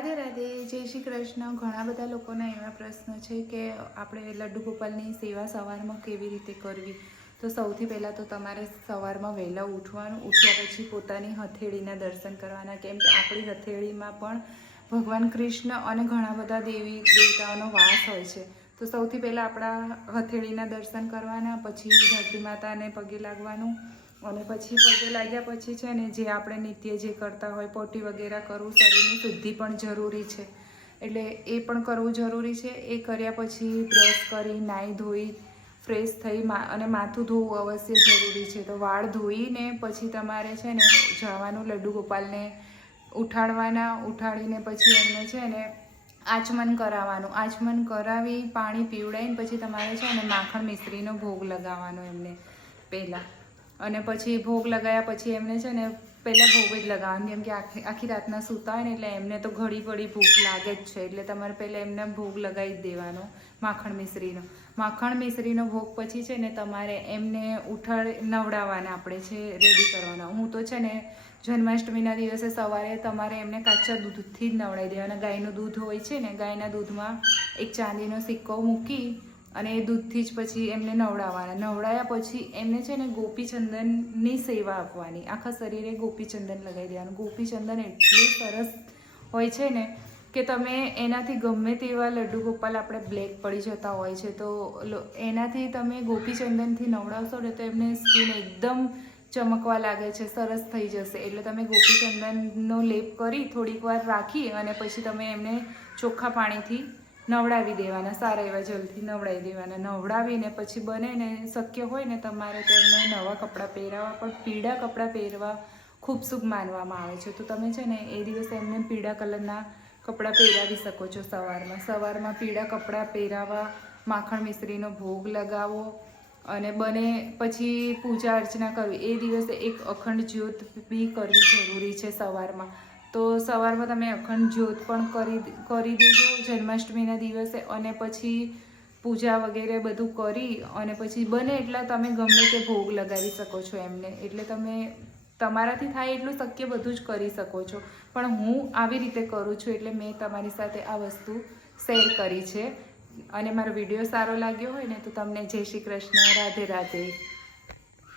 રાધે રાધે, જય શ્રી કૃષ્ણ। ઘણા બધા લોકોના એવા પ્રશ્નો છે કે આપણે લડ્ડુ ગોપાલની સેવા સવારમાં કેવી રીતે કરવી। તો સૌથી પહેલાં તો તમારે સવારમાં વહેલા ઉઠવાનું, ઉઠ્યા પછી પોતાની હથેળીના દર્શન કરવાના, કેમ કે આપણી હથેળીમાં પણ ભગવાન કૃષ્ણ અને ઘણા બધા દેવી દેવતાઓનો વાસ હોય છે। તો સૌથી પહેલાં આપણા હથેળીના દર્શન કરવાના, પછી ધરતી માતાને પગે લાગવાનું અને પછી પગે લાગ્યા પછી છે ને જે આપણે નિત્ય જે કરતા હોય પોટી વગેરે કરવું, શરીરની શુદ્ધિ પણ જરૂરી છે એટલે એ પણ કરવું જરૂરી છે। એ કર્યા પછી બ્રશ કરી નાહી ધોઈ ફ્રેશ થઈ અને માથું ધોવું અવશ્ય જરૂરી છે। તો વાળ ધોઈને પછી તમારે છે ને જવાનું લડ્ડુ ગોપાલને ઉઠાડવાના, ઉઠાડીને પછી એમને છે ને આચમન કરાવવાનું, આચમન કરાવી પાણી પીવડાવીને પછી તમારે છે ને માખણ મિશ્રીનો ભોગ લગાવવાનો એમને પહેલાં, અને પછી ભોગ લગાવ્યા પછી એમને છે ને પહેલાં ભોગ જ લગાવવાનું, કેમ કે આખી રાતના સૂતા હોય ને એટલે એમને તો ઘડી ઘડી ભૂખ લાગે જ છે, એટલે તમારે પહેલાં એમને ભોગ લગાવી જ દેવાનો માખણ મિશ્રીનો। માખણ મિશ્રીનો ભોગ પછી છે ને તમારે એમને નવડાવવાના, આપણે છે રેડી કરવાના। હું તો છે ને જન્માષ્ટમીના દિવસે સવારે તમારે એમને કાચા દૂધથી જ નવડાવી દેવાના। ગાયનું દૂધ હોય છે ને, ગાયના દૂધમાં એક ચાંદીનો સિક્કો મૂકી અને એ દૂધથી જ પછી એમને નવડાવવાના। નવડાવ્યા પછી એમને છે ને ગોપીચંદનની સેવા આપવાની, આખા શરીરે ગોપીચંદન લગાવી દેવાનું। ગોપીચંદન એટલું સરસ હોય છે ને કે તમે એનાથી ગમે તેવા લડ્ડુ ગોપાલ આપણે બ્લેક પડી જતા હોય છે, તો એનાથી તમે ગોપીચંદનથી નવડાવશો ને તો એમને સ્કિન એકદમ ચમકવા લાગે છે, સરસ થઈ જશે। એટલે તમે ગોપીચંદનનો લેપ કરી થોડીક વાર રાખી અને પછી તમે એમને ચોખ્ખા પાણીથી નવડાવી દેવાના, સારા એવા જલથી નવડાવી દેવાના। નવડાવીને પછી બને ને શક્ય હોય ને તમારે તો એમને નવા કપડાં પહેરાવવા, પણ પીળા કપડાં પહેરવા ખૂબ શુભ માનવામાં આવે છે। તો તમે છે ને એ દિવસે એમને પીળા કલરના કપડાં પહેરાવી શકો છો। સવારમાં પીળા કપડાં પહેરાવા, માખણ મિશ્રીનો ભોગ લગાવો અને બને પછી પૂજા અર્ચના કરવી। એ દિવસે એક અખંડ જ્યોત બી કરવી જરૂરી છે સવારમાં, તો સવારમાં તમે અખંડ જ્યોત પણ કરી દેજો જન્માષ્ટમીના દિવસે, અને પછી પૂજા વગેરે બધું કરી અને પછી બને એટલા તમે ગમે તે ભોગ લગાવી શકો છો એમને, એટલે તમે તમારાથી થાય એટલું શક્ય બધું જ કરી શકો છો। પણ હું આવી રીતે કરું છું એટલે મેં તમારી સાથે આ વસ્તુ શેર કરી છે। અને મારો વિડીયો સારો લાગ્યો હોય ને તો તમને જય શ્રી કૃષ્ણ, રાધે રાધે।